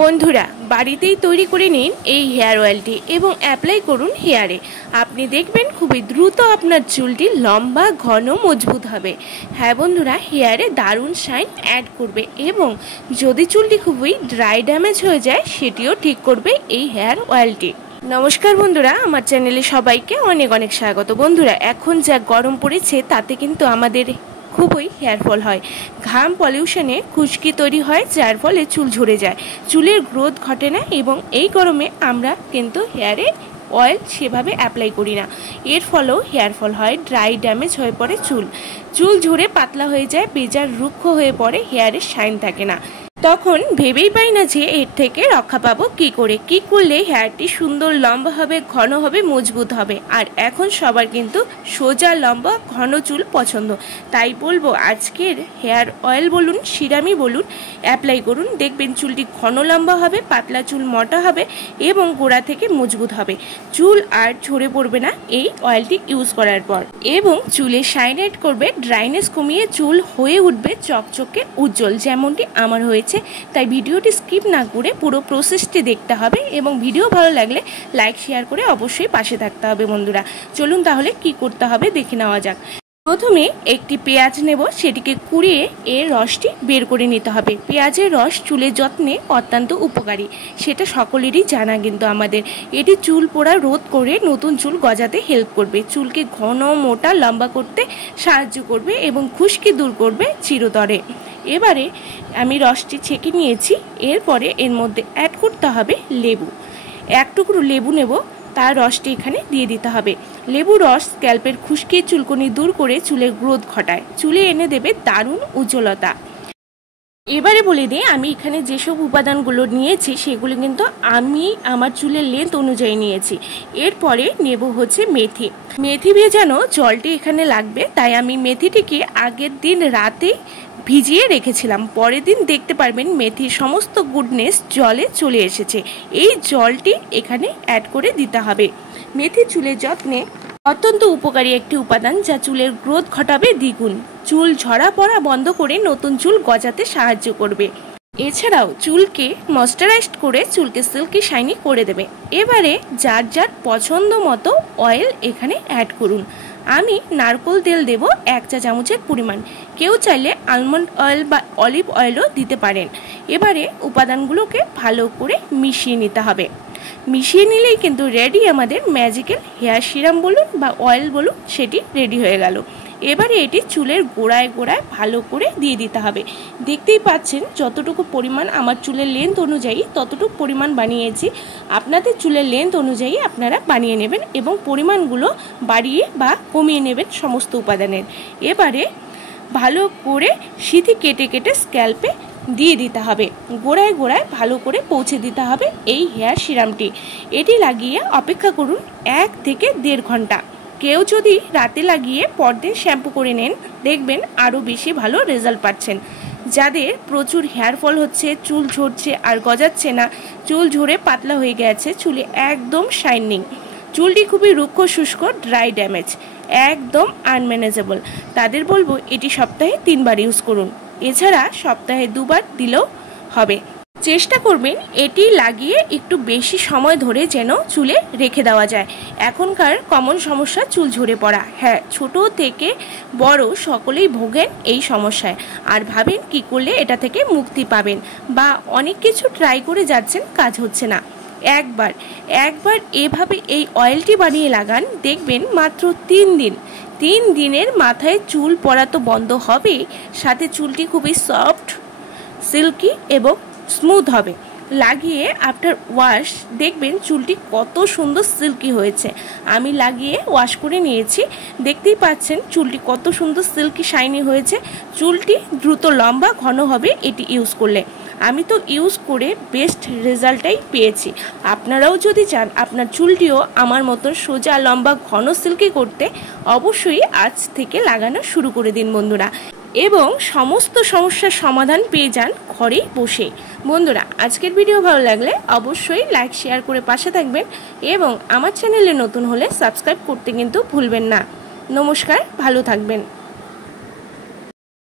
বন্ধুরা বাড়িতেই তৈরি করে নিন এই হেয়ার অয়েলটি এবং অ্যাপ্লাই করুন হেয়ারে। আপনি দেখবেন খুবই দ্রুত আপনার চুলটি লম্বা ঘন মজবুত হবে। হ্যাঁ বন্ধুরা, হেয়ারে দারুণ শাইন অ্যাড করবে এবং যদি চুলটি খুবই ড্রাই ড্যামেজ হয়ে যায় সেটিও ঠিক করবে এই হেয়ার অয়েলটি। নমস্কার বন্ধুরা, আমার চ্যানেলে সবাইকে অনেক অনেক স্বাগত। বন্ধুরা, এখন যা গরম পড়েছে তাতে কিন্তু আমাদের খুবই হেয়ার ফল হয়। ঘাম পলিউশনে খুশকি তৈরি হয়, যার ফলে চুল ঝরে যায়, চুলের গ্রোথ ঘটে না এবং এই গরমে আমরা কিন্তু হেয়ারে অয়েল সেভাবে অ্যাপ্লাই করি না। এর ফলেও হেয়ার ফল হয়, ড্রাই ড্যামেজ হয়ে পড়ে চুল ঝরে পাতলা হয়ে যায়, বেজার রুক্ষ হয়ে পড়ে, হেয়ারে শাইন থাকে না। তখন ভেবেই পাই না যে এর থেকে রক্ষা পাবো কি করে, কি করলে হেয়ারটি সুন্দর লম্বা হবে, ঘন হবে, মজবুত হবে। আর এখন সবার কিন্তু সোজা লম্বা ঘন চুল পছন্দ, তাই বলবো আজকের হেয়ার অয়েল বলুন সিরামই বলুন অ্যাপ্লাই করুন, দেখবেন চুলটি ঘন লম্বা হবে, পাতলা চুল মোটা হবে এবং গোড়া থেকে মজবুত হবে। চুল আর ঝরে পড়বে না এই অয়েলটি ইউজ করার পর, এবং চুলে শাইন অ্যাড করবে, ড্রাইনেস কমিয়ে চুল হয়ে উঠবে চকচকে উজ্জ্বল, যেমনটি আমার হয়েছে। তাই ভিডিওটি স্কিপ না করে পুরো প্রসেসটি দেখতে হবে এবং ভিডিও ভালো লাগলে লাইক শেয়ার করে অবশ্যই পাশে থাকতে হবে। বন্ধুরা চলুন তাহলে কি করতে হবে দেখে নেওয়া যাক। প্রথমে একটি পেঁয়াজ নেব, সেটিকে কুড়িয়ে এর রসটি বের করে নিতে হবে। পেঁয়াজের রস চুলের যত্নে অত্যন্ত উপকারী, সেটা সকলেরই জানা। কিন্তু আমাদের এটি চুল পোড়া রোধ করে নতুন চুল গজাতে হেল্প করবে, চুলকে ঘন মোটা লম্বা করতে সাহায্য করবে এবং খুশকি দূর করবে চিরতরে। এবারে আমি রসটি ছেঁকে নিয়েছি, এরপরে এর মধ্যে অ্যাড করতে হবে লেবু। এক টুকরো লেবু নেব, তার রসটি এখানে দিয়ে দিতে হবে। লেবু রস স্ক্যাল্পের খুশকি চুলকনি দূর করে চুলের গ্রোথ ঘটায়, চুলে এনে দেবে দারুণ উজ্জ্বলতা। এবারে বলে দিই আমি এখানে যেসব উপাদানগুলো নিয়েছি সেগুলো কিন্তু আমি আমার চুলের লেন্থ অনুযায়ী নিয়েছি। এরপরে নেব হচ্ছে মেথি ভেজানো জলটি এখানে লাগবে, তাই আমি মেথিটিকে আগের দিন রাতে ভিজিয়ে রেখেছিলাম। পরের দিন দেখতে পারবেন মেথির সমস্ত গুডনেস জলে চলে এসেছে। এই জলটি এখানে অ্যাড করে দিতে হবে। মেথি চুলের যত্নে অত্যন্ত উপকারী একটি উপাদান, যা চুলের গ্রোথ ঘটাবে দ্বিগুণ, চুল ঝরা পড়া বন্ধ করে নতুন চুল গজাতে সাহায্য করবে। এছাড়াও চুলকে ময়শ্চারাইজড করে চুলকে সিল্কি শাইনি করে দেবে। এবারে যার যার পছন্দ মতো অয়েল এখানে অ্যাড করুন। আমি নারকেল তেল দেব 1 চা চামচের পরিমাণ, কেউ চাইলে আলমন্ড অয়েল বা অলিভ অয়েলও দিতে পারেন। এবারে উপাদানগুলোকে ভালো করে মিশিয়ে নিতে হবে। মিশিয়ে নিলেই কিন্তু রেডি আমাদের ম্যাজিক্যাল হেয়ার সিরাম বলুন বা অয়েল বলুন, সেটি রেডি হয়ে গেল। এবারে এটি চুলের গোড়ায় গোড়ায় ভালো করে দিয়ে দিতে হবে। দেখতেই পাচ্ছেন যতটুকু পরিমাণ আমার চুলের লেন্থ অনুযায়ী ততটুকু পরিমাণ বানিয়েছি। আপনাদের চুলের লেন্থ অনুযায়ী আপনারা বানিয়ে নেবেন এবং পরিমাণগুলো বাড়িয়ে বা কমিয়ে নেবেন সমস্ত উপাদানের। এবারে ভালো করে সিঁথি কেটে কেটে স্ক্যাল্পে দিয়ে দিতে হবে, গোড়ায় গোড়ায় ভালো করে পৌঁছে দিতে হবে এই হেয়ার সিরামটি। এটি লাগিয়ে অপেক্ষা করুন 1 থেকে 1.5 ঘন্টা। কেউ যদি রাতে লাগিয়ে পরদিন শ্যাম্পু করে নেন, দেখবেন আরও বেশি ভালো রেজাল্ট পাচ্ছেন। যাদের প্রচুর হেয়ার ফল হচ্ছে, চুল ঝরছে আর গজাচ্ছে না, চুল ঝরে পাতলা হয়ে গেছে, চুলে একদম শাইনিং, চুলটি খুবই রুক্ষ শুষ্ক, ড্রাই ড্যামেজ, একদম আনম্যানেজেবল, তাদের বলবো এটি সপ্তাহে 3 বার ইউজ করুন। এছাড়া সপ্তাহে 2 বার দিলেও হবে। চেষ্টা করবেন এটি লাগিয়ে একটু বেশি সময় ধরে যেন চুলে রেখে দেওয়া যায়। এখনকার কমন সমস্যা চুল ঝরে পড়া। হ্যাঁ, ছোট থেকে বড় সকলেই ভোগেন এই সমস্যায় আর ভাবেন কি করলে এটা থেকে মুক্তি পাবেন, বা অনেক কিছু ট্রাই করে যাচ্ছেন, কাজ হচ্ছে না। একবার এভাবে এই অয়েলটি বানিয়ে লাগান, দেখবেন মাত্র 3 দিনের মাথায় চুল পড়া তো বন্ধ হবে, সাথে চুলটি খুবই সফট, সিল্কি এবং স্মুথ হবে। লাগিয়ে আফটার ওয়াশ দেখবেন চুলটি কত সুন্দর সিল্কি হয়েছে। আমি লাগিয়ে ওয়াশ করে নিয়েছি, দেখতেই পাচ্ছেন চুলটি কত সুন্দর সিল্কি শাইনি হয়েছে। চুলটি দ্রুত লম্বা ঘন হবে এটি ইউজ করলে। আমি তো ইউজ করে বেস্ট রেজাল্টটাই পেয়েছি। আপনারাও যদি চান আপনার চুলটিও আমার মতন সোজা লম্বা ঘন সিল্কি করতে, অবশ্যই আজ থেকে লাগানো শুরু করে দিন বন্ধুরা, এবং সমস্ত সমস্যার সমাধান পেয়ে যান ঘরেই বসে। বন্ধুরা আজকের ভিডিও ভালো লাগলে অবশ্যই লাইক শেয়ার করে পাশে থাকবেন এবং আমার চ্যানেলে নতুন হলে সাবস্ক্রাইব করতে কিন্তু ভুলবেন না। নমস্কার, ভালো থাকবেন।